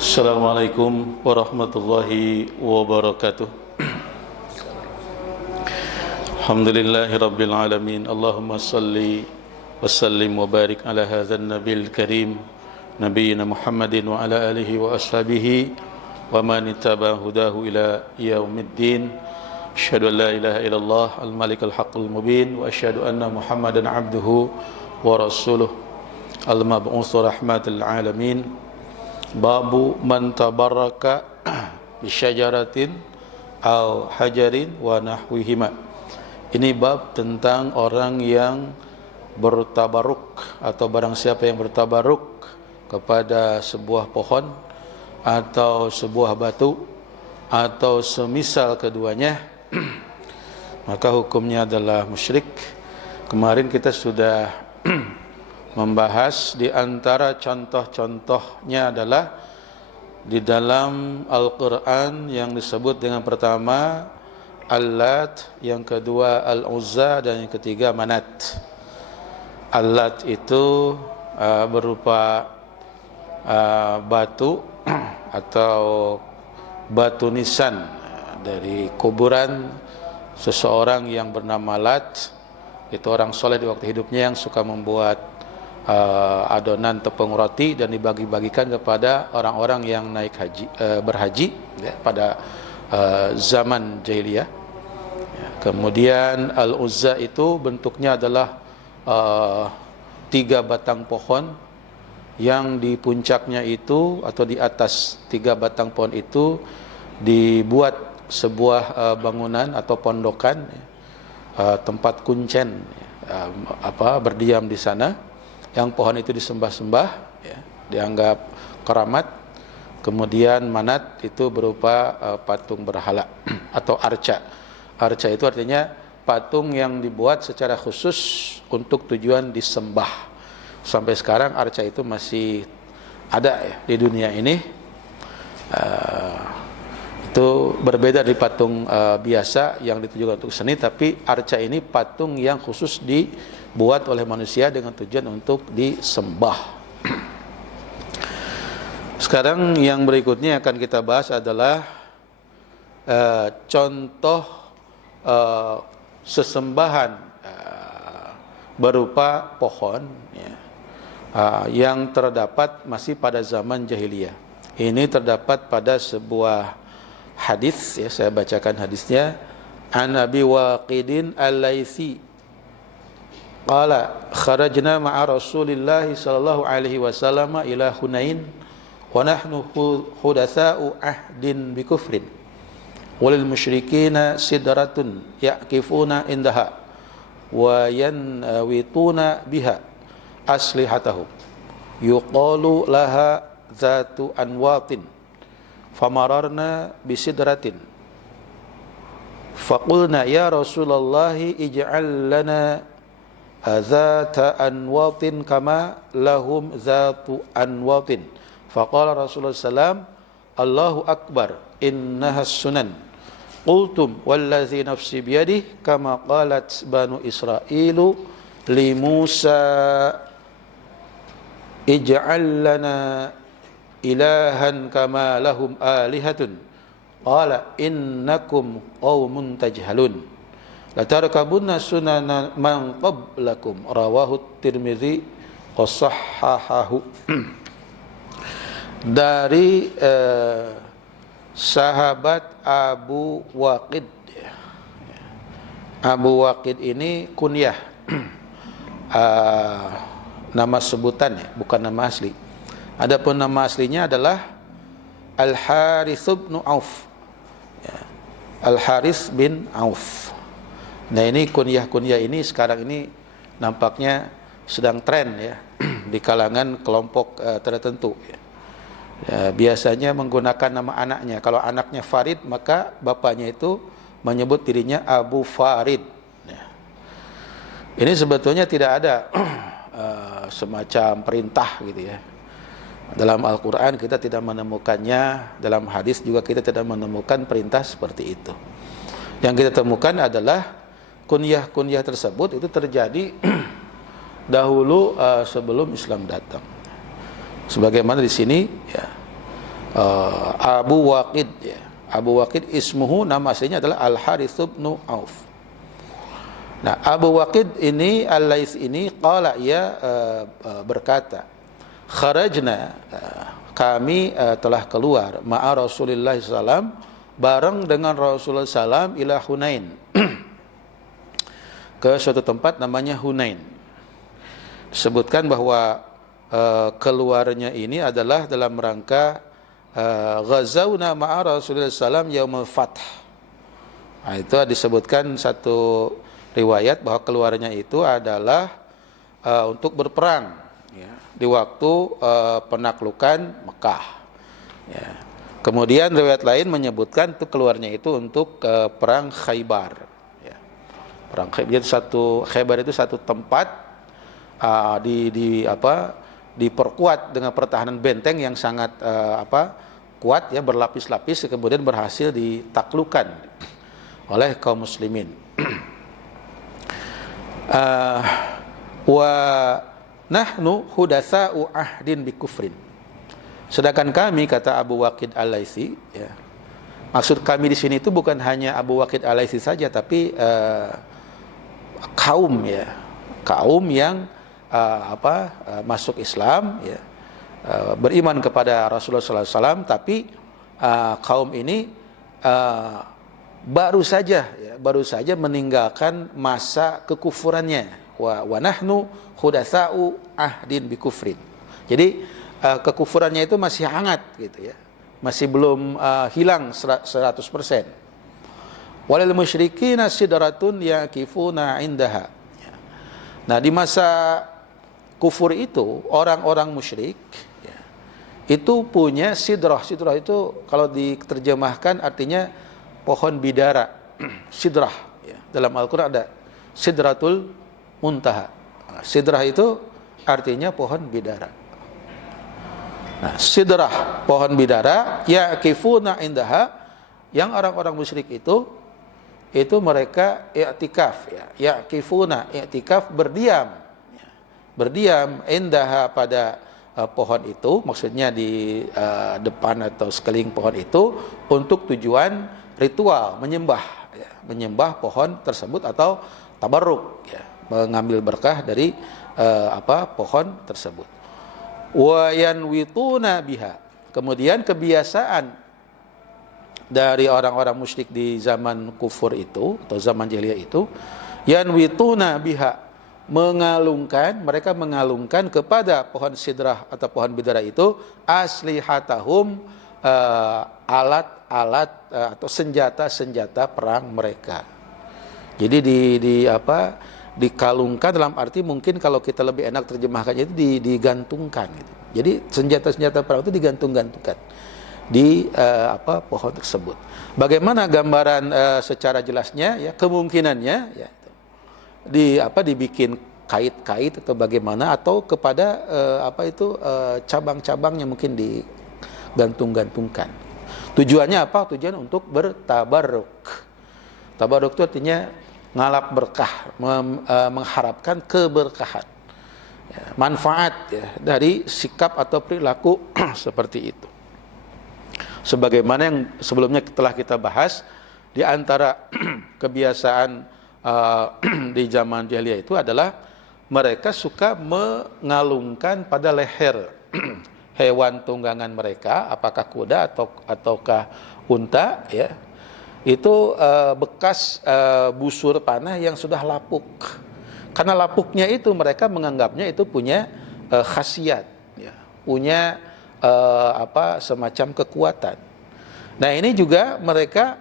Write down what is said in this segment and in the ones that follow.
Assalamualaikum warahmatullahi wabarakatuh. Alhamdulillahi rabbil alamin. Allahumma salli wa sallim wa barik ala hadzal nabiyil karim nabiyina Muhammadin wa ala alihi wa ashabihi wa man ittaba hudahu ila yaumiddin. Asyhadu an la ilaha illallah al-malikul haqqul mubin wa asyhadu anna Muhammadan abduhu wa rasuluh al-mab'uts rahmatal alamin. Babu man tabarraka bisyajaratin aw hajarin wa nahwihima. Ini bab tentang orang yang bertabaruk atau barang siapa yang bertabaruk kepada sebuah pohon atau sebuah batu atau semisal keduanya maka hukumnya adalah musyrik. Kemarin kita sudah membahas di antara contoh-contohnya adalah di dalam Al-Quran yang disebut dengan pertama Al-Lat, yang kedua Al-Uzza, dan yang ketiga Manat. Al-Lat itu berupa batu atau batu nisan dari kuburan seseorang yang bernama Lat. Itu orang soleh di waktu hidupnya yang suka membuat adonan tepung roti dan dibagi-bagikan kepada orang-orang yang naik haji, berhaji ya, pada zaman jahiliyah. Ya, kemudian Al-Uzza itu bentuknya adalah 3 batang pohon yang di puncaknya itu atau di atas 3 batang pohon itu dibuat sebuah bangunan atau pondokan, tempat kuncen berdiam di sana. Yang pohon itu disembah-sembah ya, dianggap keramat. Kemudian Manat itu berupa patung berhala atau arca. Arca itu artinya patung yang dibuat secara khusus untuk tujuan disembah. Sampai sekarang arca itu masih ada ya, di dunia ini. Itu berbeda dari patung biasa yang ditujukan untuk seni, tapi arca ini patung yang khusus dibuat oleh manusia dengan tujuan untuk disembah. Sekarang yang berikutnya akan kita bahas adalah contoh sesembahan berupa pohon ya, yang terdapat masih pada zaman jahiliyah. Ini terdapat pada sebuah hadis ya, saya bacakan hadisnya. An Abi Waqidin Al-Laitsi qala kharajna ma'a Rasulillah sallallahu alaihi wasallam ila Hunain wa nahnu hudatsa'u ahdin bi kufrin walil musyrikina sidratun yaqifuna indaha wa yanwituna biha aslihatahum yuqalu laha zatu anwatin famararna bisidratin faqulna ya Rasulullah ij'al lana zata anwatin kama lahum zatu anwatin. Faqala Rasulullah sallam Allahu akbar innaha sunan. Qultum wallazi nafsi biyadihi kama qalat banu Israilu li Musa ij'al lana ilahan kama lahum alihatun. Qala innakum qaumun tajhalun la tarkabunna sunana man qablakum. Rawahu Tirmidzi wa sahhahahu. Dari sahabat Abu Waqid. Abu Waqid ini kunyah, nama sebutannya, bukan nama asli. Adapun nama aslinya adalah Al-Harits bin Auf ya, Al-Harits bin Auf. Nah ini kunyah-kunyah ini sekarang ini nampaknya sedang tren ya di kalangan kelompok tertentu ya. Ya, biasanya menggunakan nama anaknya. Kalau anaknya Farid maka bapaknya itu menyebut dirinya Abu Farid ya. Ini sebetulnya tidak ada semacam perintah gitu ya. Dalam Al-Quran kita tidak menemukannya, dalam hadis juga kita tidak menemukan perintah seperti itu. Yang kita temukan adalah kunyah-kunyah tersebut itu terjadi dahulu sebelum Islam datang. Sebagaimana di sini ya, Abu Waqid ya. Abu Waqid ismuhu, nama aslinya adalah Al-Harits bin Auf. Nah, Abu Waqid ini Al-Laits ini qala ia berkata, kharajna kami telah keluar ma'a Rasulullah SAW bareng dengan Rasulullah SAW ila Hunain ke suatu tempat namanya Hunain. Disebutkan bahwa keluarnya ini adalah dalam rangka ghazawna ma'a Rasulullah SAW yaumul fath. Nah, itu disebutkan satu riwayat bahwa keluarnya itu adalah untuk berperang ya, di waktu penaklukan Mekah ya. Kemudian riwayat lain menyebutkan itu keluarnya itu untuk perang Khaybar ya. Perang Khaybar itu satu tempat diperkuat dengan pertahanan benteng yang sangat kuat ya, berlapis-lapis, kemudian berhasil ditaklukkan oleh kaum muslimin. Wa nahnu hudatsa'u ahdin bi kufrin. Sedangkan kami, kata Abu Waqid Al-Laitsi ya. Maksud kami di sini itu bukan hanya Abu Waqid Al-Laitsi saja, tapi kaum ya, kaum yang masuk Islam ya, beriman kepada Rasulullah SAW, tapi kaum ini baru saja meninggalkan masa kekufurannya. Wa nahnu hudatsa'u ahdin bi kufrin. Jadi kekufurannya itu masih hangat gitu ya, masih belum hilang 100%. Walil musyrikina sidratun yaqifuna indaha. Nah, di masa kufur itu orang-orang musyrik ya, itu punya sidrah. Sidrah itu kalau diterjemahkan artinya pohon bidara. Sidrah ya. Dalam Al-Quran ada sidratul muntaha. Nah, sidrah itu artinya pohon bidara. Nah, sidrah pohon bidara yaqifuna indaha, yang orang-orang musyrik itu mereka i'tikaf ya. Yaqifuna, i'tikaf, berdiam indaha pada pohon itu, maksudnya di depan atau sekeliling pohon itu untuk tujuan ritual, menyembah pohon tersebut atau tabarruk ya, mengambil berkah dari pohon tersebut. Wa yanwituna biha. Kemudian kebiasaan dari orang-orang musyrik di zaman kufur itu atau zaman jahiliyah itu, yanwituna biha, mereka mengalungkan kepada pohon sidrah atau pohon bidara itu aslihatahum, alat-alat atau senjata-senjata perang mereka. Jadi dikalungkan, dalam arti mungkin kalau kita lebih enak terjemahkannya itu digantungkan gitu. Jadi senjata-senjata perang itu digantung-gantungkan di pohon tersebut. Bagaimana gambaran secara jelasnya ya, kemungkinannya ya dibikin kait-kait atau bagaimana, atau kepada cabang-cabangnya mungkin digantung-gantungkan. Tujuannya apa? Tujuan untuk bertabarruk. Tabarruk itu artinya ngalap berkah, mengharapkan keberkahan ya, manfaat ya, dari sikap atau perilaku seperti itu. Sebagaimana yang sebelumnya telah kita bahas, di antara kebiasaan di zaman jahiliyah itu adalah mereka suka mengalungkan pada leher hewan tunggangan mereka, apakah kuda ataukah unta ya, itu bekas busur panah yang sudah lapuk. Karena lapuknya itu mereka menganggapnya itu punya khasiat ya, punya semacam kekuatan. Nah, ini juga mereka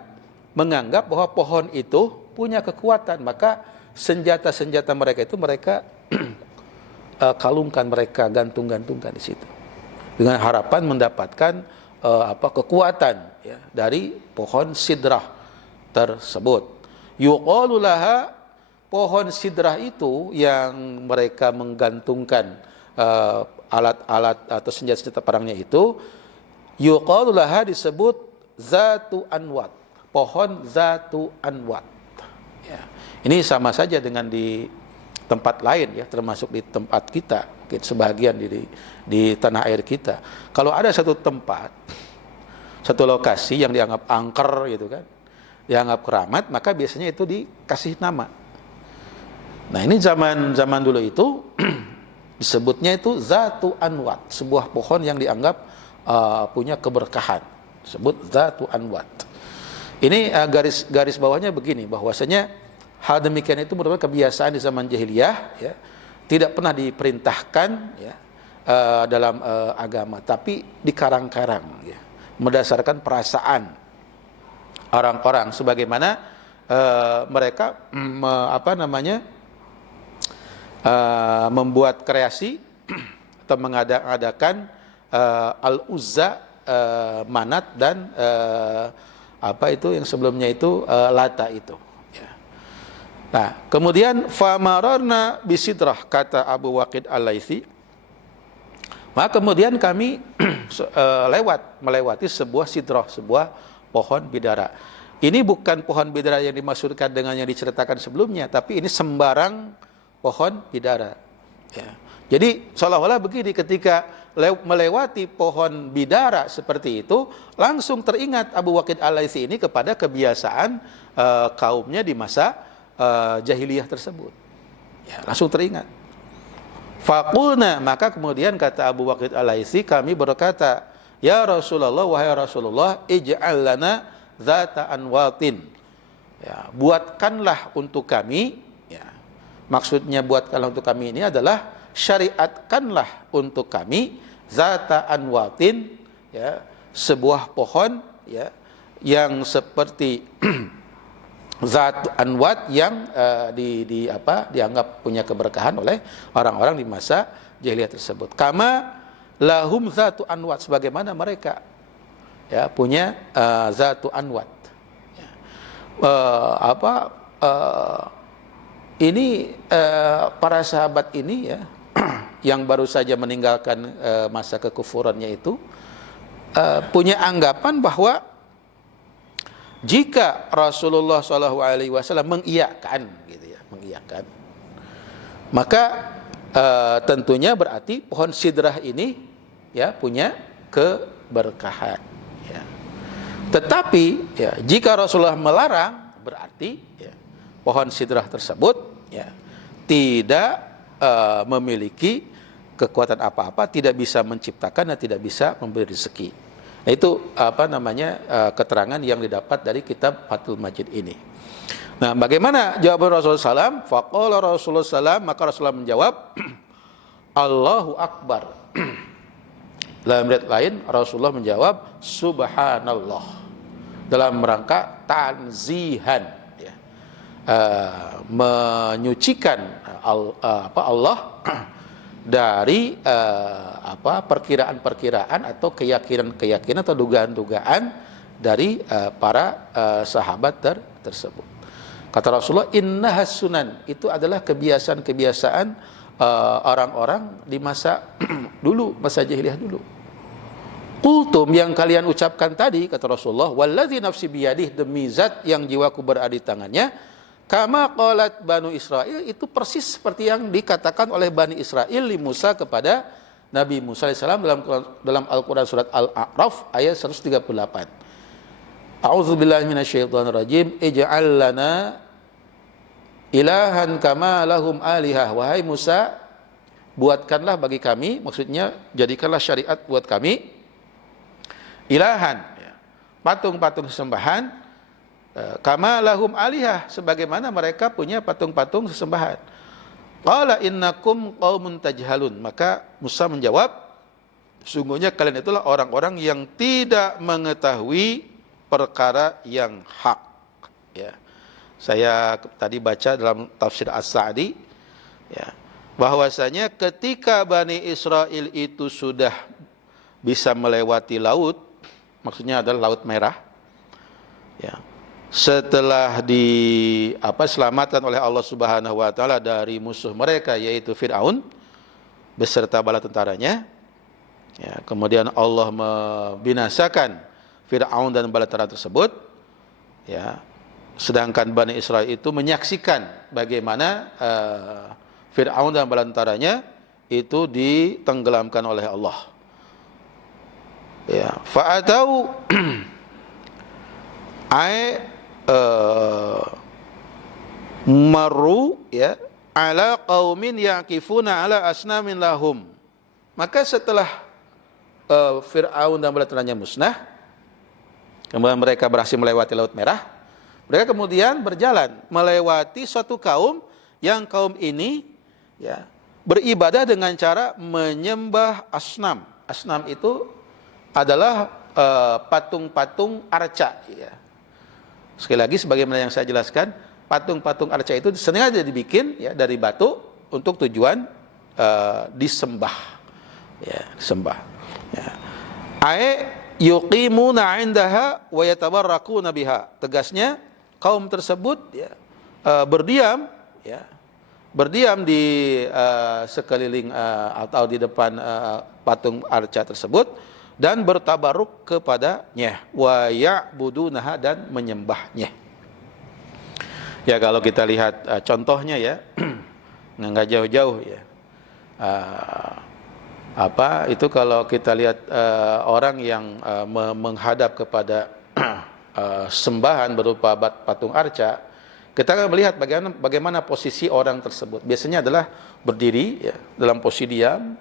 menganggap bahwa pohon itu punya kekuatan, maka senjata-senjata mereka itu mereka kalungkan, mereka gantung-gantungkan di situ dengan harapan mendapatkan kekuatan ya, dari pohon sidrah tersebut. Yuqalu laha, pohon sidrah itu yang mereka menggantungkan alat-alat atau senjata-senjata perangnya itu, yuqalu laha, disebut zatu anwat, pohon zatu anwat ya. Ini sama saja dengan di tempat lain ya, termasuk di tempat kita, mungkin sebagian di tanah air kita. Kalau ada satu tempat satu lokasi yang dianggap angker gitu kan, dianggap keramat, maka biasanya itu dikasih nama. Nah ini zaman dulu itu disebutnya itu Zatu Anwat, sebuah pohon yang dianggap punya keberkahan, disebut Zatu Anwat. Ini garis bawahnya begini, bahwasanya hal demikian itu merupakan kebiasaan di zaman jahiliyah, ya, tidak pernah diperintahkan, ya, dalam agama, tapi dikarang-karang, ya, berdasarkan perasaan orang-orang, sebagaimana mereka membuat kreasi atau mengadakan Al-Uzza, Manat, dan apa itu yang sebelumnya itu Lata itu, ya. Nah kemudian famararna bisidrah, kata Abu Waqid Al-Laitsi, maka kemudian kami melewati sebuah sidrah, sebuah pohon bidara. Ini bukan pohon bidara yang dimaksudkan dengan yang diceritakan sebelumnya, tapi ini sembarang pohon bidara, ya. Jadi seolah-olah begini, ketika melewati pohon bidara seperti itu, langsung teringat Abu Waqid Al-Laitsi ini kepada kebiasaan kaumnya di masa jahiliyah tersebut, ya, langsung teringat. Faqulna, maka kemudian kata Abu Waqid Al-Laitsi, kami berkata, ya Rasulullah, wahai Rasulullah, ij'al lana zata anwatin, ya, buatkanlah untuk kami, ya, maksudnya buatkanlah untuk kami ini adalah syariatkanlah untuk kami zata anwatin, ya, sebuah pohon, ya, yang seperti zat anwat yang dianggap punya keberkahan oleh orang-orang di masa jahiliyah tersebut. Kama lahum zatu anwat, sebagaimana mereka, ya, punya zatu anwat, ya. Ini para sahabat ini, ya, yang baru saja meninggalkan masa kekufurannya itu punya anggapan bahwa jika Rasulullah SAW mengiyakan, gitu ya, mengiyakan, maka tentunya berarti pohon sidrah ini, ya, punya keberkahan, ya. Tetapi, ya, jika Rasulullah melarang, berarti, ya, pohon sidrah tersebut, ya, tidak memiliki kekuatan apa-apa, tidak bisa menciptakan dan tidak bisa memberi rezeki. Nah, itu keterangan yang didapat dari kitab Fathul Majid ini. Nah, bagaimana jawaban Rasulullah SAW? Faqala Rasulullah SAW, maka Rasulullah menjawab, Allahu Akbar. Dalam riwayat lain Rasulullah menjawab Subhanallah, dalam rangka tanzihan, ya, menyucikan Allah dari perkiraan-perkiraan atau keyakinan-keyakinan atau dugaan-dugaan dari para sahabat tersebut. Kata Rasulullah, innahas sunan, itu adalah kebiasaan-kebiasaan orang-orang di masa dulu, masa jahiliyah dulu. Qultum, yang kalian ucapkan tadi, kata Rasulullah, walladzi nafsi biyadih, demi zat yang jiwaku berada di tangannya, kama qalat Banu Israel, itu persis seperti yang dikatakan oleh Bani Israel li Musa kepada Nabi Musa AS dalam Al-Quran surat Al-A'raf ayat 138. A'udzubillahi minasyaitonirrajim, ij'al lana ilahan kama lahum alihah, wahai Musa, buatkanlah bagi kami, maksudnya jadikanlah syariat buat kami, ilahan, ya, patung-patung sesembahan, kama lahum alihah, sebagaimana mereka punya patung-patung sesembahan. Qala innakum qaumun tajhalun, maka Musa menjawab, sungguhnya kalian itulah orang-orang yang tidak mengetahui perkara yang hak, ya. Saya tadi baca dalam tafsir As-Sa'di, ya, bahwasanya ketika Bani Israel itu sudah bisa melewati laut, maksudnya adalah Laut Merah, ya, setelah diselamatkan oleh Allah Subhanahu wa taala dari musuh mereka yaitu Firaun beserta bala tentaranya, ya, kemudian Allah membinasakan Firaun dan bala tentara tersebut, ya, sedangkan Bani Israel itu menyaksikan bagaimana Firaun dan bala tentaranya itu ditenggelamkan oleh Allah. Ya, fa'atau ai maru ya ala qaumin yaqifuna ala asnamin lahum. Maka setelah Fir'aun dan bala tentaranya musnah, kemudian mereka berhasil melewati Laut Merah, mereka kemudian berjalan melewati suatu kaum yang kaum ini ya beribadah dengan cara menyembah asnam. Asnam itu adalah patung-patung arca ya. Sekali lagi sebagaimana yang saya jelaskan, patung-patung arca itu sengaja dibikin ya dari batu untuk tujuan disembah. Ya, disembah. Ya. Ai yuqimuna 'indaha wa yatabarrakuna biha. Tegasnya kaum tersebut ya berdiam ya. Berdiam di sekeliling atau di depan patung arca tersebut dan bertabaruk kepadanya wa ya'budunaha dan menyembahnya. Ya kalau kita lihat contohnya ya nggak jauh-jauh ya. Apa itu kalau kita lihat orang yang menghadap kepada sembahan berupa patung arca, kita akan melihat bagaimana posisi orang tersebut. Biasanya adalah berdiri ya, dalam posisi diam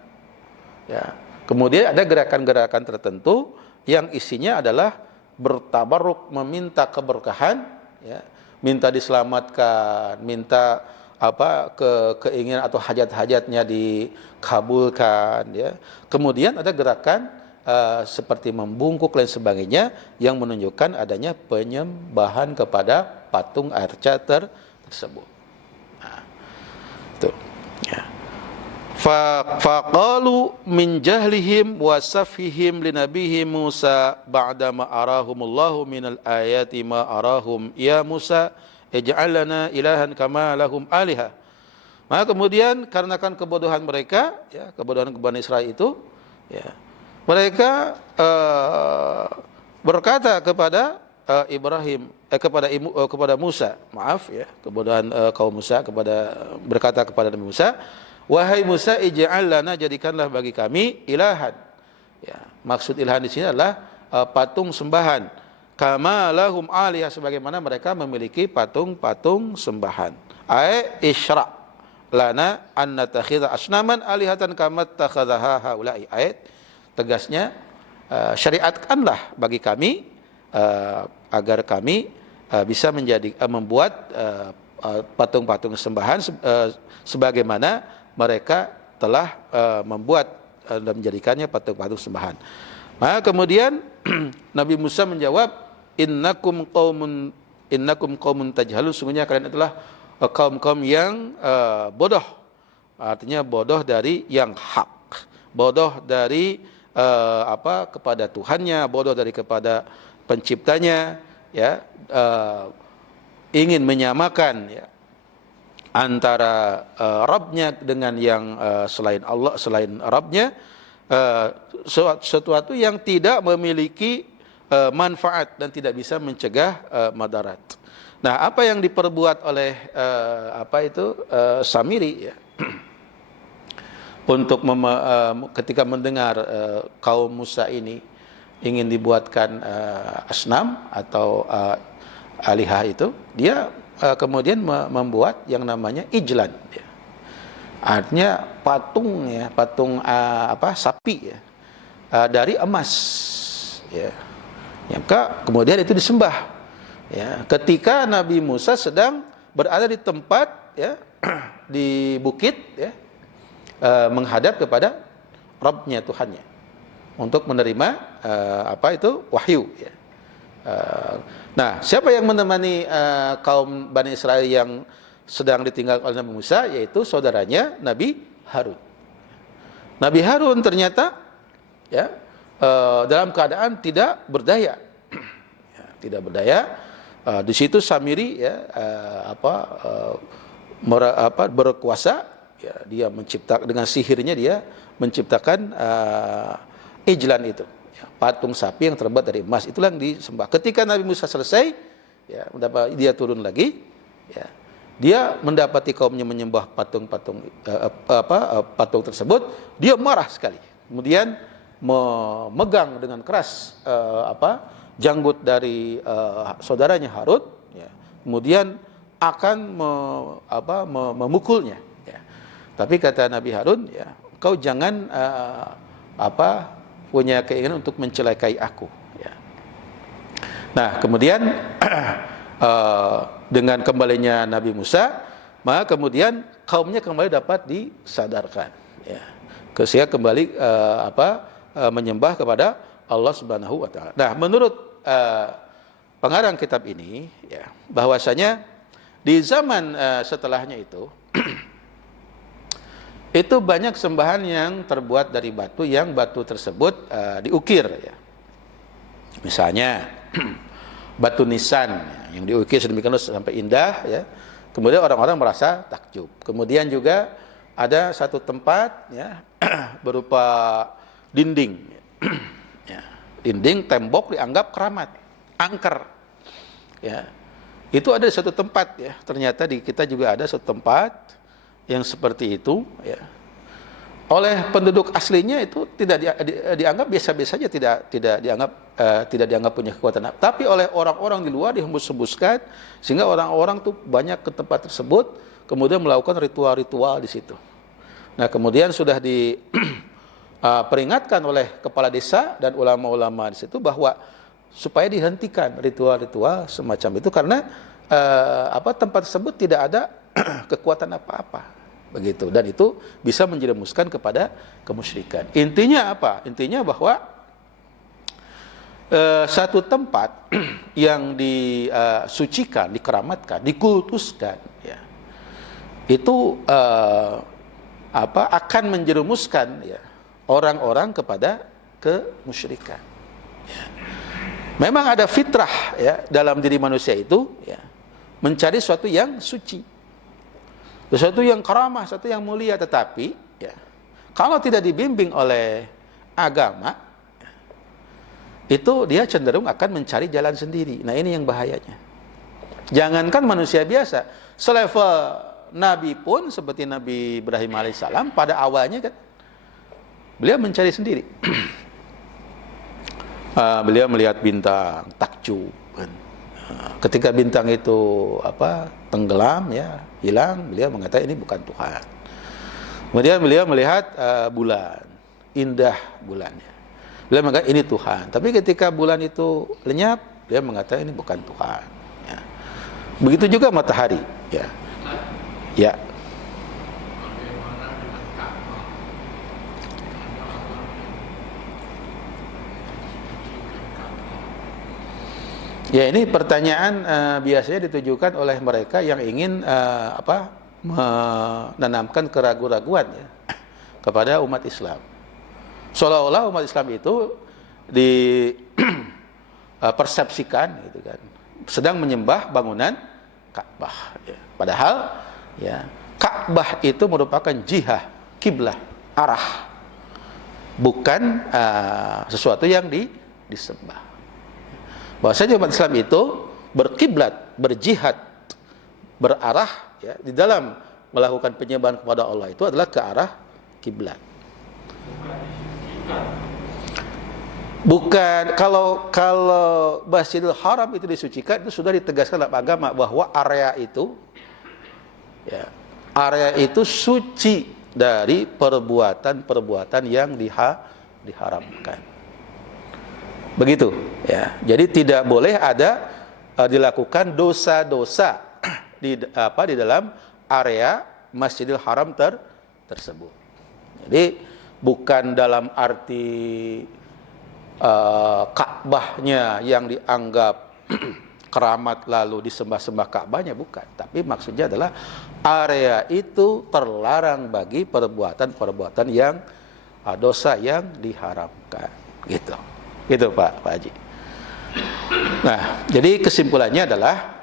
ya. Kemudian ada gerakan-gerakan tertentu yang isinya adalah bertabaruk, meminta keberkahan ya, minta diselamatkan, minta keinginan atau hajat-hajatnya dikabulkan ya. Kemudian ada gerakan seperti membungkuk dan sebagainya yang menunjukkan adanya penyembahan kepada patung arca tersebut. Nah, itu ya. Faqalu min jahlihim wa safihim li nabihim Musa ba'da ma arahumullahu minal ayati ma arahum ya Musa ij'al lana ilahan kama lahum aliha. Maka kemudian karena kebodohan mereka ya, kebodohan Bani Israil itu ya, mereka berkata kepada Ibrahim kepada Musa, maaf ya, kebodohan kaum Musa berkata kepada Nabi Musa, wahai Musa ij'al lana, jadikanlah bagi kami ilahan. Ya, maksud ilahan di sini adalah patung sembahan. Kama lahum alihah, sebagaimana mereka memiliki patung-patung sembahan. Ai isyra' lana an natakhidha asnaman alihatan kama takhadhaha haula'i. Ayat tegasnya syariatkanlah bagi kami agar kami bisa membuat patung-patung sembahan sebagaimana mereka telah membuat dan menjadikannya patung-patung sembahan. Maka kemudian Nabi Musa menjawab, innakum qaumun tajhalun, sungguhnya kalian adalah kaum-kaum yang bodoh. Artinya bodoh dari yang hak, bodoh dari kepada Tuhannya, bodoh dari kepada penciptanya ya, ingin menyamakan ya antara Rabbnya dengan yang selain Allah, selain Rabbnya, sesuatu yang tidak memiliki manfaat dan tidak bisa mencegah madarat. Nah, apa yang diperbuat oleh Samiri ya, untuk ketika mendengar kaum Musa ini ingin dibuatkan asnam atau alihah itu, dia kemudian membuat yang namanya ijlan ya. Artinya patung ya, patung sapi ya, dari emas ya. Ya, maka kemudian itu disembah ya, ketika Nabi Musa sedang berada di tempat ya, di bukit ya, menghadap kepada Rabbnya, Tuhannya, untuk menerima wahyu ya. Nah, siapa yang menemani kaum Bani Israel yang sedang ditinggal oleh Nabi Musa? Yaitu saudaranya Nabi Harun. Nabi Harun ternyata ya dalam keadaan tidak berdaya, ya, tidak berdaya. Di situ Samiri ya berkuasa, ya, dia menciptakan dengan sihirnya, dia menciptakan ijlan itu, ya, patung sapi yang terbuat dari emas. Itulah yang disembah. Ketika Nabi Musa selesai, ya, dia turun lagi, ya, dia mendapati kaumnya menyembah patung tersebut, dia marah sekali. Kemudian memegang dengan keras janggut dari saudaranya Harun, ya, kemudian akan memukulnya. Ya. Tapi kata Nabi Harun, ya, kau jangan punya keinginan untuk mencelakai aku. Ya. Nah, kemudian dengan kembalinya Nabi Musa, maka kemudian kaumnya kembali dapat disadarkan. Ya. Sehingga kembali menyembah kepada Allah Subhanahu wa taala. Nah, menurut pengarang kitab ini, ya, bahwasanya di zaman setelahnya itu itu banyak sembahan yang terbuat dari batu, yang batu tersebut diukir, ya. Misalnya batu nisan yang diukir sedemikian sampai indah, ya. Kemudian orang-orang merasa takjub. Kemudian juga ada satu tempat, ya, berupa dinding, ya. Dinding tembok dianggap keramat, angker, ya. Itu ada di satu tempat, ya. Ternyata di kita juga ada satu tempat yang seperti itu, ya. Oleh penduduk aslinya itu tidak dianggap biasa-biasa saja, tidak dianggap punya kekuatan. Tapi oleh orang-orang di luar dihembus-hembuskan, sehingga orang-orang tuh banyak ke tempat tersebut, kemudian melakukan ritual-ritual di situ. Nah, kemudian sudah diperingatkan oleh kepala desa dan ulama-ulama di situ bahwa supaya dihentikan ritual-ritual semacam itu, karena tempat tersebut tidak ada kekuatan apa-apa. Begitu, dan itu bisa menjerumuskan kepada kemusyrikan. Intinya apa? Intinya bahwa satu tempat yang disucikan, dikeramatkan, dikultuskan, ya, itu akan menjerumuskan, ya, orang-orang kepada kemusyrikan. Ya. Memang ada fitrah, ya, dalam diri manusia itu, ya, mencari sesuatu yang suci, sesuatu yang karamah, sesuatu yang mulia. Tetapi, ya, kalau tidak dibimbing oleh agama, ya, itu dia cenderung akan mencari jalan sendiri. Nah, ini yang bahayanya. Jangankan manusia biasa, selevel Nabi pun seperti Nabi Ibrahim alaihissalam pada awalnya kan beliau mencari sendiri. Beliau melihat bintang, takjub. Ketika bintang itu tenggelam, ya, hilang, beliau mengatakan ini bukan Tuhan. Kemudian beliau melihat bulan, indah bulannya. Beliau mengatakan ini Tuhan. Tapi ketika bulan itu lenyap, beliau mengatakan ini bukan Tuhan. Ya. Begitu juga matahari. Ya. Ya. Ya, ini pertanyaan biasanya ditujukan oleh mereka yang ingin menanamkan keraguan-raguan, ya, kepada umat Islam. Seolah-olah umat Islam itu persepsikan, gitu kan, sedang menyembah bangunan Ka'bah. Ya. Padahal, ya, Ka'bah itu merupakan jihah, kiblah, arah, bukan sesuatu yang disembah. Bahwasanya umat Islam itu berkiblat, berjihad, berarah, ya, di dalam melakukan penyembahan kepada Allah itu adalah ke arah kiblat. Bukan kalau Masjidil Haram itu disucikan, itu sudah ditegaskan dalam agama bahwa area itu, ya, area itu suci dari perbuatan-perbuatan yang diharamkan. Begitu, ya. Jadi tidak boleh ada dilakukan dosa-dosa di dalam area Masjidil Haram tersebut. Jadi bukan dalam arti Ka'bahnya yang dianggap keramat lalu disembah-sembah Ka'bahnya, bukan. Tapi maksudnya adalah area itu terlarang bagi perbuatan-perbuatan yang dosa yang diharamkan. Gitu. Gitu Pak Haji. Nah, jadi kesimpulannya adalah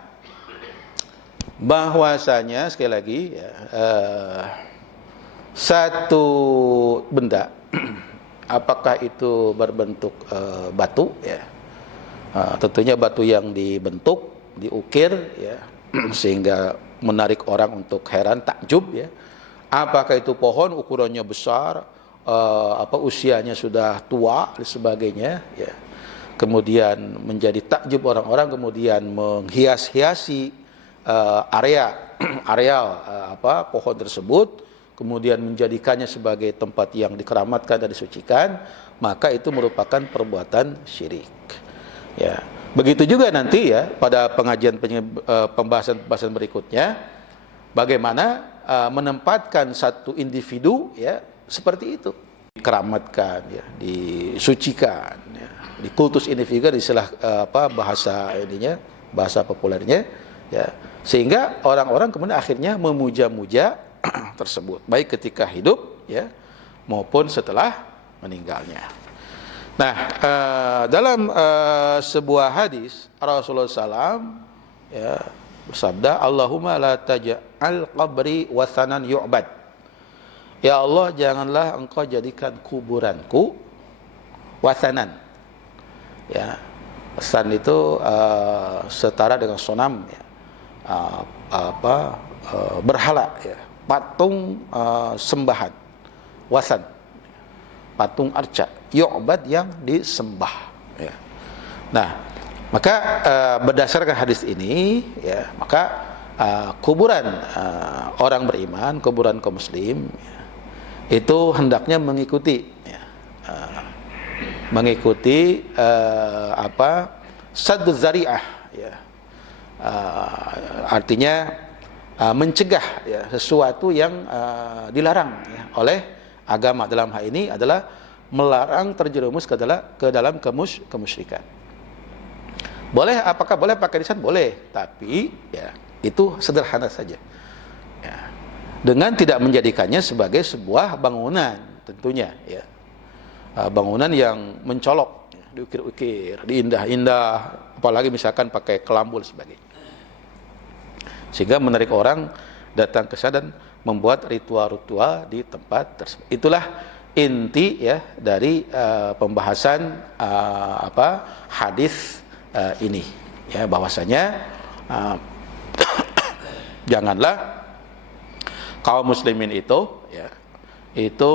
bahwasanya sekali lagi, ya, satu benda apakah itu berbentuk batu, ya, tentunya batu yang dibentuk, diukir, ya, sehingga menarik orang untuk heran, takjub, ya. Apakah itu pohon ukurannya besar, usianya sudah tua dan sebagainya, ya. Kemudian menjadi takjub orang-orang, kemudian menghias-hiasi areal pohon tersebut, kemudian menjadikannya sebagai tempat yang dikeramatkan dan disucikan, maka itu merupakan perbuatan syirik. Ya, begitu juga nanti ya pada pembahasan berikutnya, bagaimana menempatkan satu individu ya seperti itu, dikeramatkan, ya, disucikan, ya, dikultus individu, istilah bahasa ininya, bahasa populernya, ya, sehingga orang-orang kemudian akhirnya memuja-muja tersebut, baik ketika hidup, ya, maupun setelah meninggalnya. Nah, dalam sebuah hadis Rasulullah SAW ya, bersabda, Allahumma la taj'al qabri wathanan yu'bad. Ya Allah, janganlah engkau jadikan kuburanku wathanan. Ya, wathan itu setara dengan sonam, ya, berhala, ya, patung sembahan, wathan, patung arca, yu'bad yang disembah, ya. Nah, maka berdasarkan hadis ini, ya, maka kuburan orang beriman, kuburan kaum muslim, ya, itu hendaknya mengikuti, ya, mengikuti saddu zari'ah, ya, artinya mencegah, ya, sesuatu yang dilarang, ya, oleh agama. Dalam hal ini adalah melarang terjerumus ke dalam kemusyrikan. Boleh, apakah boleh pakai nisan? Boleh, tapi ya itu sederhana saja, ya, dengan tidak menjadikannya sebagai sebuah bangunan, tentunya, ya, bangunan yang mencolok, ya, diukir-ukir, diindah-indah, apalagi misalkan pakai kelambu dan sebagainya, sehingga menarik orang datang ke sana dan membuat ritual-ritual di tempat tersebut. Itulah inti, ya, dari pembahasan hadis ini, ya, bahwasanya janganlah kaum muslimin itu, ya, itu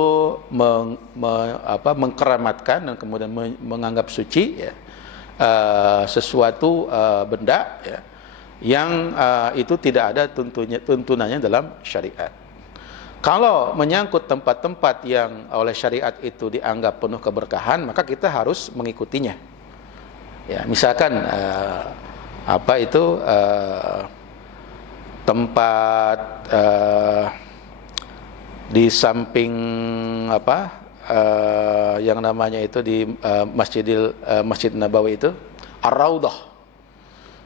mengkeramatkan dan kemudian menganggap suci, ya, sesuatu benda, ya, yang itu tidak ada tuntunannya dalam syariat. Kalau menyangkut tempat-tempat yang oleh syariat itu dianggap penuh keberkahan, maka kita harus mengikutinya. Ya, misalkan tempat di samping yang namanya itu di Masjid Nabawi itu Ar-Raudhah.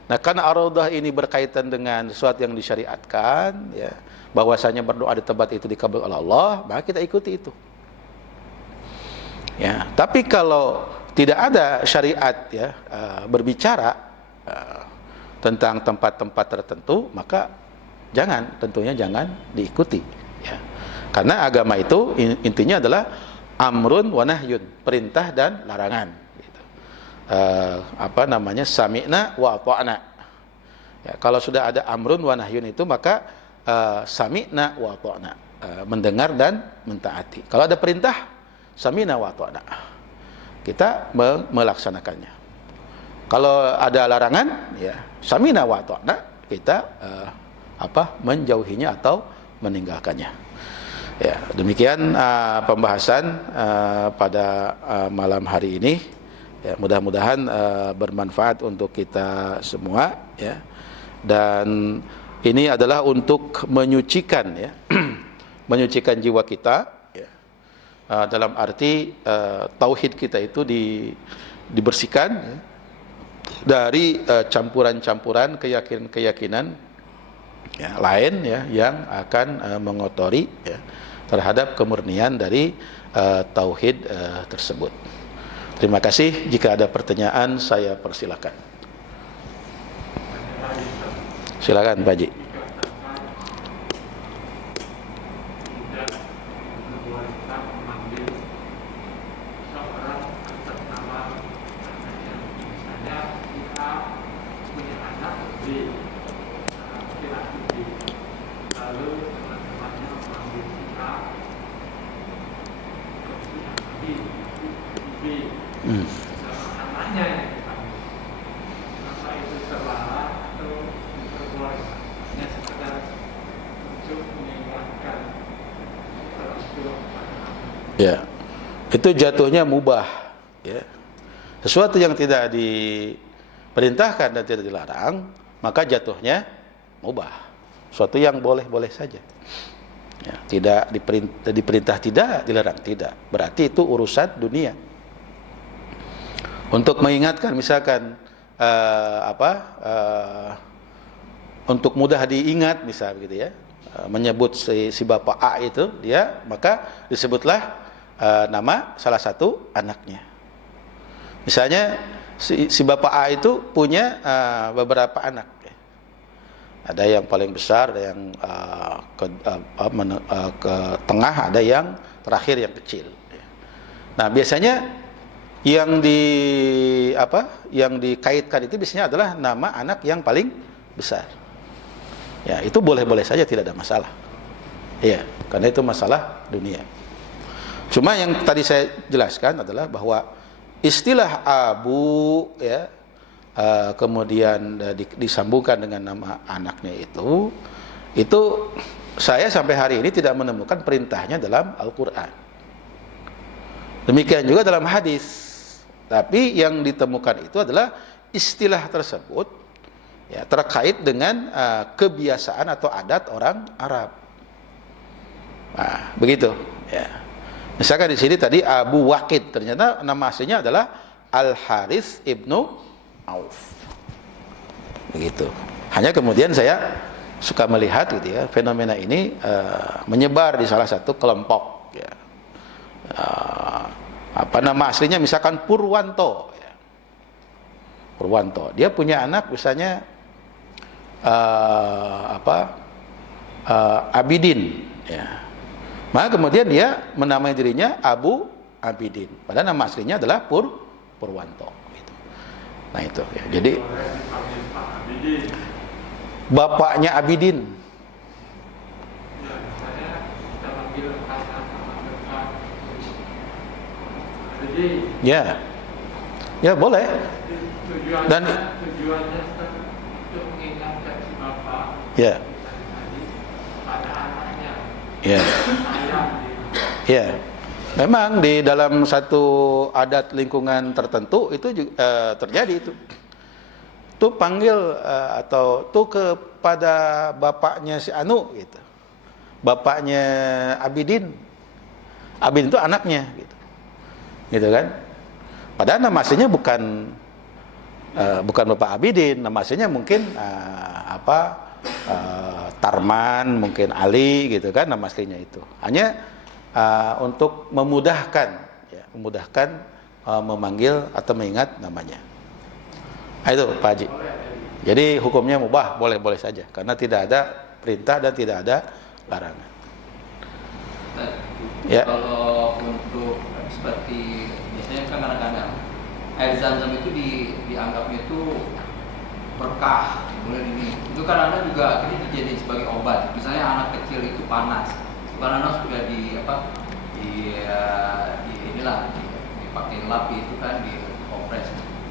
Nah, karena Ar-Raudhah ini berkaitan dengan sesuatu yang disyariatkan, ya, bahwasanya berdoa di tempat itu dikabul oleh Allah, maka kita ikuti itu. Ya, tapi kalau tidak ada syariat, ya, berbicara tentang tempat-tempat tertentu, maka tentunya jangan diikuti, ya. Karena agama itu intinya adalah amrun wa nahyun, perintah dan larangan, gitu. Sami'na wa ata'na. Ya, kalau sudah ada amrun wa nahyun itu, maka sami'na wa ata'na, mendengar dan mentaati. Kalau ada perintah, sami'na wa ata'na, kita melaksanakannya. Kalau ada larangan, ya, sami'na wa ata'na, kita menjauhinya atau meninggalkannya. Ya, demikian pembahasan pada malam hari ini. Ya, mudah-mudahan bermanfaat untuk kita semua, ya. Dan ini adalah untuk menyucikan, ya, menyucikan jiwa kita, ya. Dalam arti tauhid kita itu dibersihkan, ya, dari campuran-campuran keyakinan-keyakinan, ya, lain, ya, yang akan mengotori, ya, terhadap kemurnian dari tauhid tersebut. Terima kasih. Jika ada pertanyaan, saya persilakan. Silakan, Pak Haji. Ya, itu jatuhnya mubah. Ya, sesuatu yang tidak diperintahkan dan tidak dilarang, maka jatuhnya mubah. Sesuatu yang boleh-boleh saja. Ya, tidak diperintah tidak, dilarang tidak. Berarti itu urusan dunia. Untuk mengingatkan, misalkan untuk mudah diingat, misal begitu ya, menyebut si bapak A itu, dia maka disebutlah nama salah satu anaknya. Misalnya si bapak A itu punya beberapa anak. Ada yang paling besar, ada yang ke tengah, ada yang terakhir yang kecil. Nah, biasanya yang dikaitkan itu biasanya adalah nama anak yang paling besar. Ya, itu boleh-boleh saja, tidak ada masalah. Ya, karena itu masalah dunia. Cuma yang tadi saya jelaskan adalah bahwa istilah abu, ya, kemudian disambungkan dengan nama anaknya itu saya sampai hari ini tidak menemukan perintahnya dalam Al-Quran. Demikian juga dalam hadis. Tapi yang ditemukan itu adalah istilah tersebut, ya, terkait dengan kebiasaan atau adat orang Arab. Nah, begitu. Ya. Misalkan di sini tadi Abu Waqid, ternyata nama aslinya adalah Al Harits ibnu Auf. Begitu. Hanya kemudian saya suka melihat gitu ya, fenomena ini menyebar di salah satu kelompok. Ya. Nama aslinya misalkan Purwanto. Ya. Purwanto. Dia punya anak misalnya Abidin. Ya. Maka kemudian dia menamai dirinya Abu Abidin. Padahal nama aslinya adalah Purwanto. Gitu. Nah itu. Ya. Jadi bapaknya Abidin. Ya, ya boleh. Dan tujuannya untuk mengingatkan si bapak. Ya. Pada anaknya. Ya. Ya. Memang di dalam satu adat lingkungan tertentu itu juga, terjadi itu. Tuh panggil atau tuh kepada bapaknya si Anu gitu. Bapaknya Abidin. Abidin itu anaknya gitu. Gitu kan? Padahal nama aslinya bukan Bapak Abidin, nama aslinya mungkin Tarman, mungkin Ali gitu kan, nama aslinya itu. Hanya untuk memudahkan, ya, memanggil atau mengingat namanya. Nah, itu Pak Haji. Jadi hukumnya mubah, boleh-boleh saja, karena tidak ada perintah dan tidak ada larangan. Ya. Kalau untuk seperti biasanya kan kadang-kadang air zam-zam itu dianggapnya itu berkah, kemudian ini itu kan ada juga akhirnya dijadiin sebagai obat. Misalnya anak kecil itu panas, karena sudah dipakai lap itu kan, dikompres.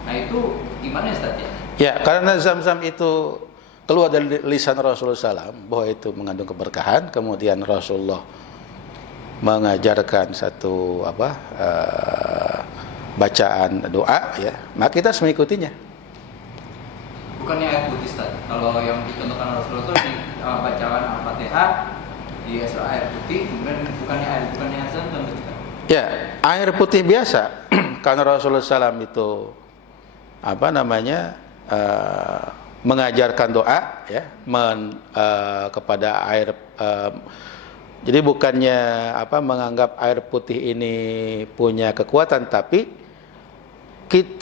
Nah itu gimana ya Ustaz ya? Ya, karena zam-zam itu keluar dari lisan Rasulullah SAW bahwa itu mengandung keberkahan, kemudian Rasulullah mengajarkan satu bacaan doa, ya, maka kita harus mengikutinya. Bukannya air putih Ustaz? Kalau yang dicontohkan Rasulullah itu bacaan Al-Fatihah di air putih, kemudian bukannya air zam-zam. Ya, air putih biasa. Karena Rasulullah SAW itu mengajarkan doa, ya, kepada air. Jadi bukannya menganggap air putih ini punya kekuatan, tapi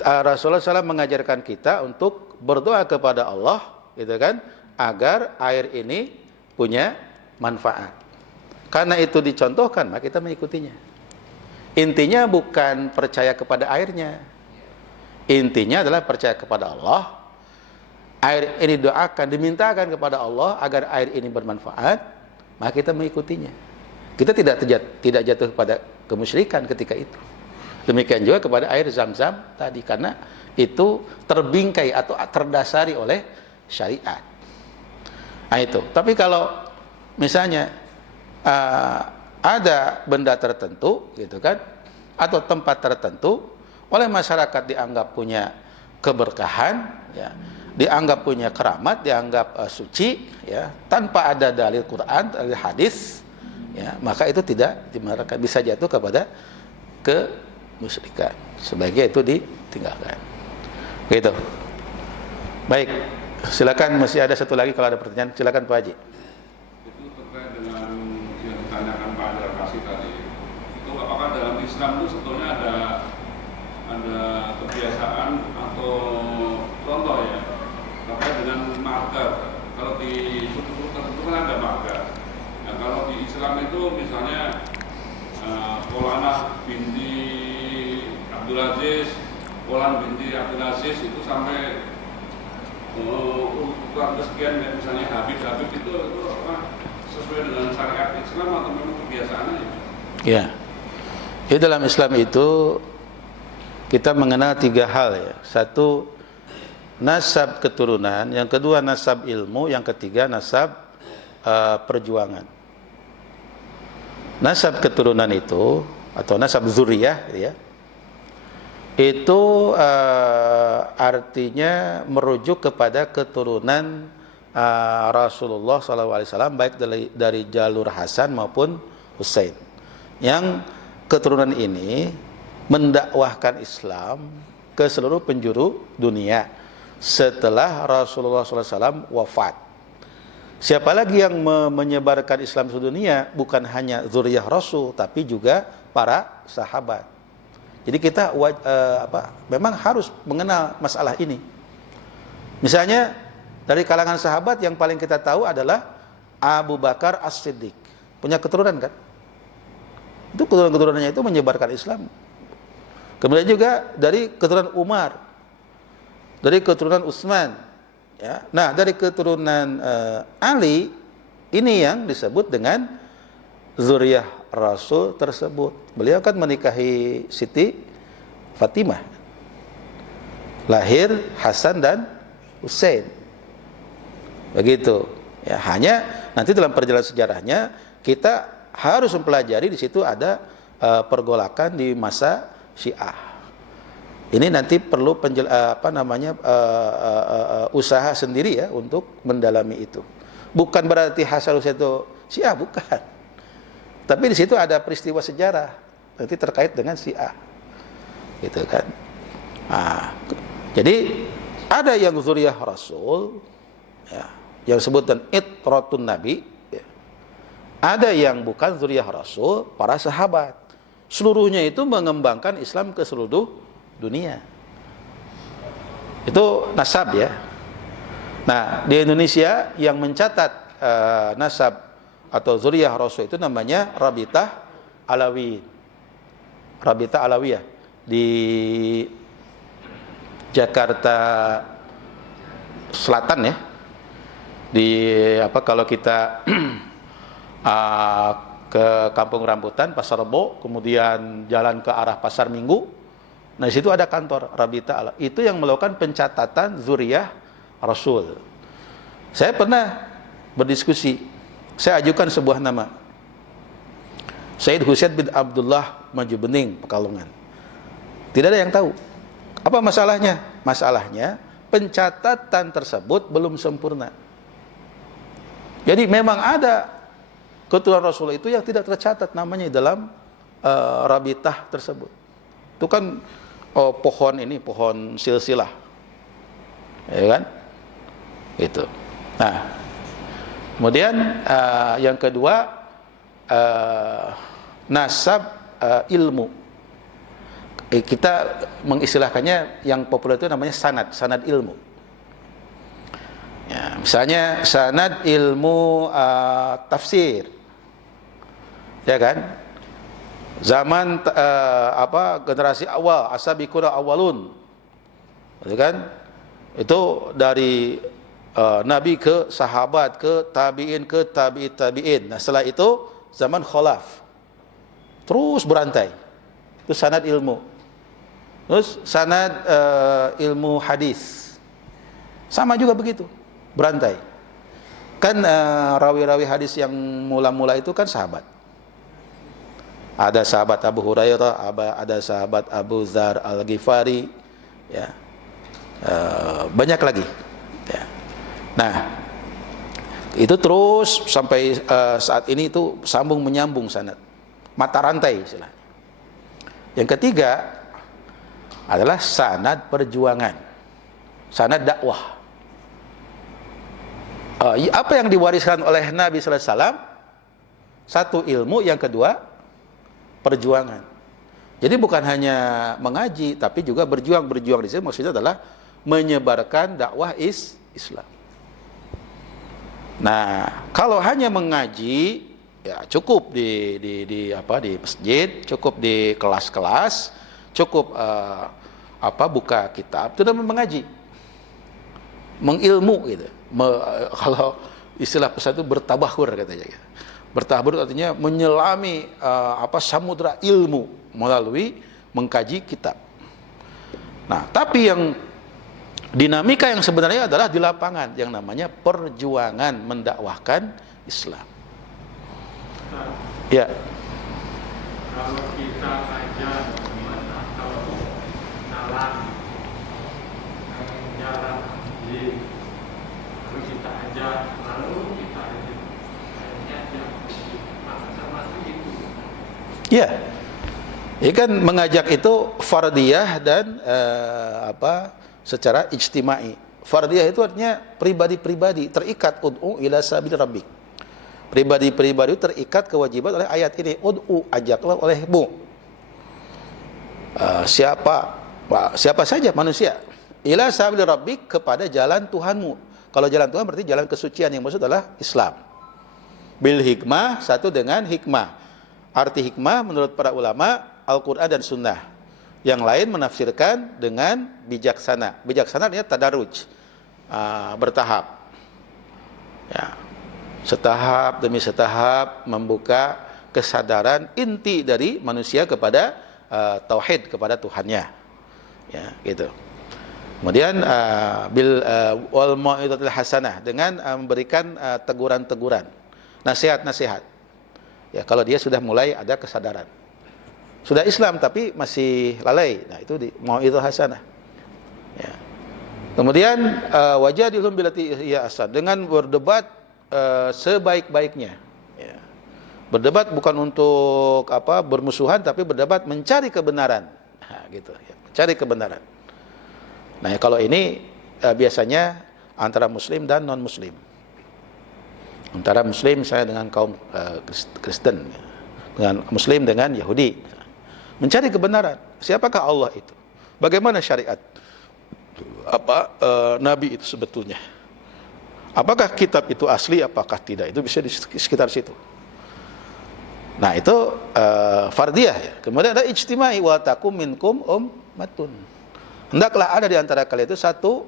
Rasulullah SAW mengajarkan kita untuk berdoa kepada Allah, gitu kan, agar air ini punya manfaat. Karena itu dicontohkan, maka kita mengikutinya. Intinya bukan percaya kepada airnya. Intinya adalah percaya kepada Allah. Air ini doakan, dimintakan kepada Allah agar air ini bermanfaat, maka kita mengikutinya. Kita tidak jatuh kepada kemusyrikan ketika itu. Demikian juga kepada air zam-zam tadi, karena itu terbingkai atau terdasari oleh syariat. Nah itu. Tapi kalau misalnya ada benda tertentu gitu kan, atau tempat tertentu oleh masyarakat dianggap punya keberkahan, ya, dianggap punya keramat, dianggap suci, ya, tanpa ada dalil Quran, dalil hadis, ya, maka itu tidak dibenarkan, bisa jatuh kepada kemusyrikan. Sebaiknya itu ditinggalkan. Begitu. Baik, silakan, masih ada satu lagi kalau ada pertanyaan, silakan Pak Haji. Itu terkait dengan yang ditanyakan Pak Al-Kasih tadi. Itu apakah dalam Islam itu sebetulnya ada kebiasaan atau contoh ya terkait dengan marga. Kalau di suku tertentu kan ada marga. Nah, kalau di Islam itu misalnya Polana binti Abdul Aziz, Polan binti Abdul Aziz itu sampai ukuran kesekian, misalnya Habib itu apa, sesuai dengan syariat Islam atau memang kebiasaannya? Ya, jadi dalam Islam itu kita mengenal 3 hal ya. Satu, nasab keturunan, yang kedua nasab ilmu, yang ketiga nasab perjuangan. Nasab keturunan itu atau nasab zuriyah ya, itu artinya merujuk kepada keturunan Rasulullah SAW, baik dari jalur Hasan maupun Husain, yang keturunan ini mendakwahkan Islam ke seluruh penjuru dunia setelah Rasulullah SAW wafat. Siapa lagi yang menyebarkan Islam ke dunia? Bukan hanya zuriyah Rasul, tapi juga para sahabat. Jadi kita memang harus mengenal masalah ini. Misalnya dari kalangan sahabat yang paling kita tahu adalah Abu Bakar As-Siddiq, punya keturunan kan? Itu keturunan-keturunannya itu menyebarkan Islam. Kemudian juga dari keturunan Umar, dari keturunan Utsman. Ya. Nah, dari keturunan Ali, ini yang disebut dengan zuriyah Rasul tersebut. Beliau kan menikahi Siti Fatimah, lahir Hasan dan Husain. Begitu. Ya, hanya nanti dalam perjalanan sejarahnya kita harus mempelajari, di situ ada pergolakan di masa Syiah. Ini nanti perlu usaha sendiri ya untuk mendalami itu. Bukan berarti Hasan Husain itu Syiah, bukan. Tapi di situ ada peristiwa sejarah nanti terkait dengan Syiah, gitu kan. Nah, jadi ada yang zuriyah Rasul, ya, yang disebutkan itratun Nabi, ya. Ada yang bukan zuriyah Rasul, para sahabat. Seluruhnya itu mengembangkan Islam ke seluruh dunia. Itu nasab ya. Nah, di Indonesia yang mencatat nasab atau zuriyah Rasul itu namanya Rabitah Alawi. Rabitah Alawiyah di Jakarta Selatan ya. Di kalau kita ke Kampung Rambutan, Pasar Rebo, kemudian jalan ke arah Pasar Minggu. Nah, di situ ada kantor Rabitah Alawi. Itu yang melakukan pencatatan zuriyah Rasul. Saya pernah berdiskusi. Saya ajukan sebuah nama, Sayyid Husain bin Abdullah Maju Bening, Pekalongan. Tidak ada yang tahu. Apa masalahnya? Masalahnya pencatatan tersebut belum sempurna. Jadi memang ada keturunan Rasul itu yang tidak tercatat namanya dalam Rabitah tersebut. Itu kan pohon silsilah, ya kan? Itu. Nah, kemudian yang kedua nasab ilmu. Kita mengistilahkannya yang populer itu namanya sanad ilmu. Ya, misalnya sanad ilmu tafsir, ya kan? Zaman generasi awal, asabiquna awalun, gitu kan? Itu dari Nabi ke sahabat, ke tabi'in, ke tabi'in. Nah, setelah itu zaman khalaf, terus berantai. Itu sanad ilmu. Terus sanad ilmu hadis, sama juga begitu, berantai. Kan rawi-rawi hadis yang mula-mula itu kan sahabat. Ada sahabat Abu Hurairah, ada sahabat Abu Dzar Al-Ghifari, ya. Banyak lagi. Ya. Nah, itu terus sampai saat ini itu sambung menyambung sanad, mata rantai istilahnya. Yang ketiga adalah sanad perjuangan, sanad dakwah. Apa yang diwariskan oleh Nabi Sallallahu Alaihi Wasallam? Satu, ilmu. Yang kedua, perjuangan. Jadi bukan hanya mengaji, tapi juga berjuang. Berjuang di sini maksudnya adalah menyebarkan dakwah Islam. Nah, kalau hanya mengaji, ya cukup di masjid, cukup di kelas-kelas, cukup buka kitab, itu namanya mengaji, mengilmu gitu. Kalau istilah pesan itu bertabahur katanya. Bertabahur artinya menyelami samudra ilmu melalui mengkaji kitab. Nah, tapi yang dinamika yang sebenarnya adalah di lapangan yang namanya perjuangan mendakwahkan Islam. Ya. Kalau kita ajar atau jalan lalu kita ajar, lalu kita ajar, sama-sama itu. Ya. Ini kan mengajak itu fardiyah dan secara ijtimai. Fardiyah itu artinya pribadi-pribadi terikat, ud'u ila sabil rabbik. Pribadi-pribadi terikat kewajiban oleh ayat ini, ud'u, ajaklah olehmu. Siapa saja manusia, ila sabil rabbik, kepada jalan Tuhanmu. Kalau jalan Tuhan berarti jalan kesucian, yang maksud adalah Islam. Bil hikmah, satu dengan hikmah. Arti hikmah menurut para ulama Al-Quran dan Sunnah. Yang lain menafsirkan dengan bijaksana. Bijaksana artinya tadaruj, bertahap. Ya. Setahap demi setahap membuka kesadaran inti dari manusia kepada tauhid, kepada Tuhannya. Ya, gitu. Kemudian bil wal mau'izatil hasanah, dengan memberikan teguran-teguran, nasihat-nasihat. Ya, kalau dia sudah mulai ada kesadaran. Sudah Islam tapi masih lalai. Nah, itu di mau'izah hasanah. Ya. Kemudian wajadilhum billati hiya ahsan, dengan berdebat sebaik-baiknya. Ya. Berdebat bukan untuk bermusuhan, tapi berdebat mencari kebenaran. Nah, gitu ya. Cari kebenaran. Nah, kalau ini biasanya antara muslim dan non muslim. Antara muslim saya dengan kaum Kristen, dengan muslim dengan Yahudi. Mencari kebenaran. Siapakah Allah itu? Bagaimana syariat Nabi itu sebetulnya? Apakah kitab itu asli, apakah tidak? Itu bisa di sekitar situ. Nah, itu fardiyah ya. Kemudian ada ijtimai, wa takum minkum ummatun. Hendaklah ada di antara kalian itu satu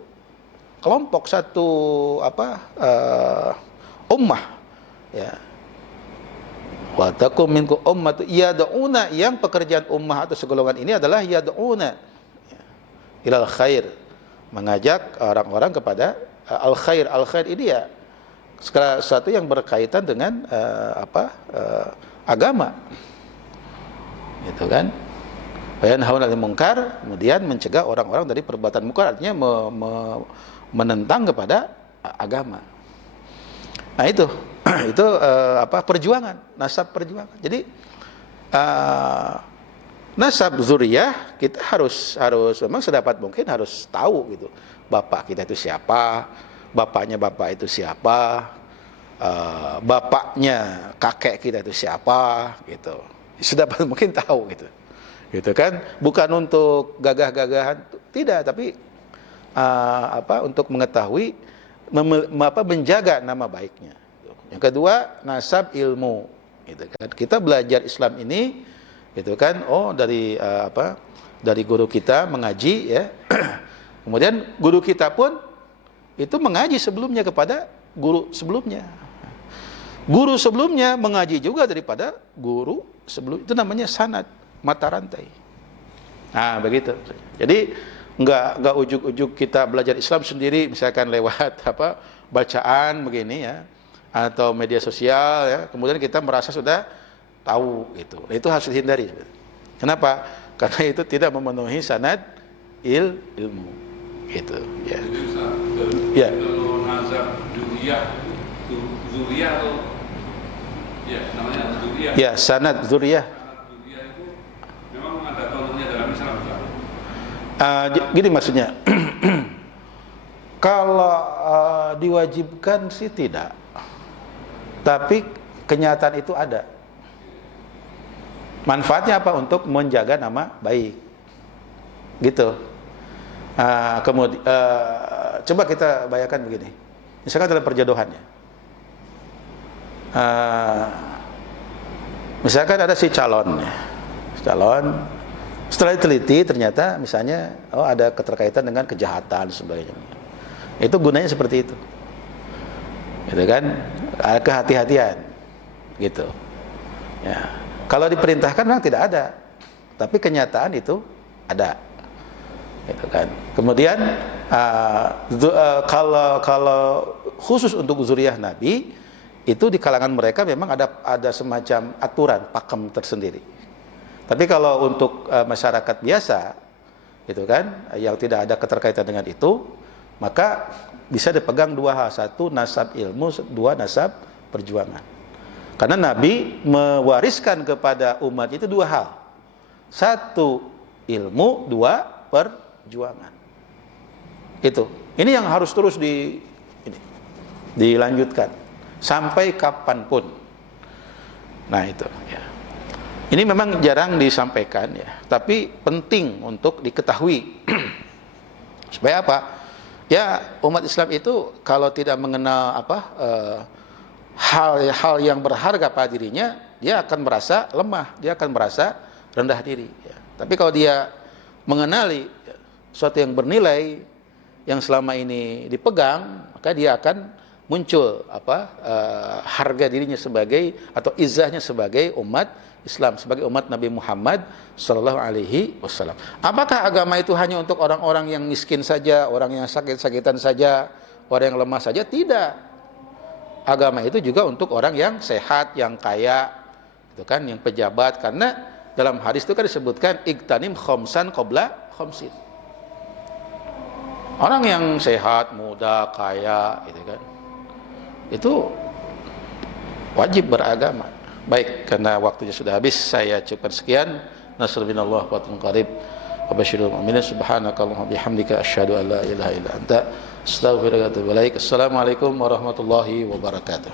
kelompok, satu ummah, ya. Wa takum minkum ummatun yad'una, yang pekerjaan ummah atau segolongan ini adalah yad'una ilal khair, mengajak orang-orang kepada al khair. Al khair ini ya segala sesuatu yang berkaitan dengan agama, gitu kan. Wayanhauna 'anil munkar, kemudian mencegah orang-orang dari perbuatan munkar, artinya menentang kepada agama. Nah, itu perjuangan, nasab perjuangan. Jadi nasab zuriyah kita harus memang sedapat mungkin harus tahu gitu. Bapak kita itu siapa, bapaknya bapak itu siapa, bapaknya kakek kita itu siapa, gitu. Sedapat mungkin tahu gitu. Gitu kan? Bukan untuk gagah-gagahan, tidak, tapi untuk mengetahui, menjaga nama baiknya. Yang kedua, nasab ilmu, gitu kan. Kita belajar Islam ini, gitu kan, dari guru kita mengaji, ya. Kemudian guru kita pun itu mengaji sebelumnya kepada guru sebelumnya. Guru sebelumnya mengaji juga daripada guru sebelum, itu namanya sanad, mata rantai. Nah, begitu. Jadi enggak ujuk-ujuk kita belajar Islam sendiri, misalkan lewat bacaan begini, ya. atau media sosial ya, kemudian kita merasa sudah tahu gitu. Itu harus dihindari. Kenapa? Karena itu tidak memenuhi sanad ilmu. Gitu ya. Jadi Ustaz, Ya. kalau nazar zuriyah atau ya namanya zuriyah. Ya, sanad zuriyah. Sanad zuriyah itu memang ada contohnya dalam Islam, Ustaz. Gini maksudnya. Kalau diwajibkan sih tidak. Tapi kenyataan itu ada. Manfaatnya apa? Untuk menjaga nama baik. Gitu. Kemudian coba kita bayangkan begini. Misalkan dalam perjodohan ya. Misalkan ada si calon ya. Calon setelah diteliti ternyata misalnya ada keterkaitan dengan kejahatan dan sebagainya. Itu gunanya seperti itu. Gitu kan? Kehati-hatian. Gitu. Ya. Kalau diperintahkan memang tidak ada. Tapi kenyataan itu ada. Gitu kan. Kemudian kalau khusus untuk zuriyah Nabi itu di kalangan mereka memang ada semacam aturan pakem tersendiri. Tapi kalau untuk masyarakat biasa gitu kan yang tidak ada keterkaitan dengan itu, maka bisa dipegang dua hal, satu nasab ilmu, dua nasab perjuangan. Karena Nabi mewariskan kepada umat itu dua hal. Satu ilmu, dua perjuangan. Itu. Ini yang harus terus dilanjutkan sampai kapanpun. Nah itu ya. Ini memang jarang disampaikan ya, tapi penting untuk diketahui. Supaya apa? Ya umat Islam itu kalau tidak mengenal hal yang berharga pada dirinya, dia akan merasa lemah, dia akan merasa rendah diri ya. Tapi kalau dia mengenali sesuatu yang bernilai yang selama ini dipegang, maka dia akan muncul harga dirinya sebagai atau izzahnya sebagai umat Islam, sebagai umat Nabi Muhammad sallallahu alaihi wasallam. Apakah agama itu hanya untuk orang-orang yang miskin saja, orang yang sakit-sakitan saja, orang yang lemah saja? Tidak. Agama itu juga untuk orang yang sehat, yang kaya, gitu kan, yang pejabat. Karena dalam hadis itu kan disebutkan igtanim khamsan qabla khamsin. Orang yang sehat, muda, kaya, gitu kan, itu wajib beragama. Baik, karena waktunya sudah habis, saya cukupkan sekian. Nasrullah wa qarib. Wabasyirul mu'minin subhanakallahumma bihamdika asyhadu an la ilaha illa anta astaghfiruka wa atubu ilaik. Assalamualaikum warahmatullahi wabarakatuh.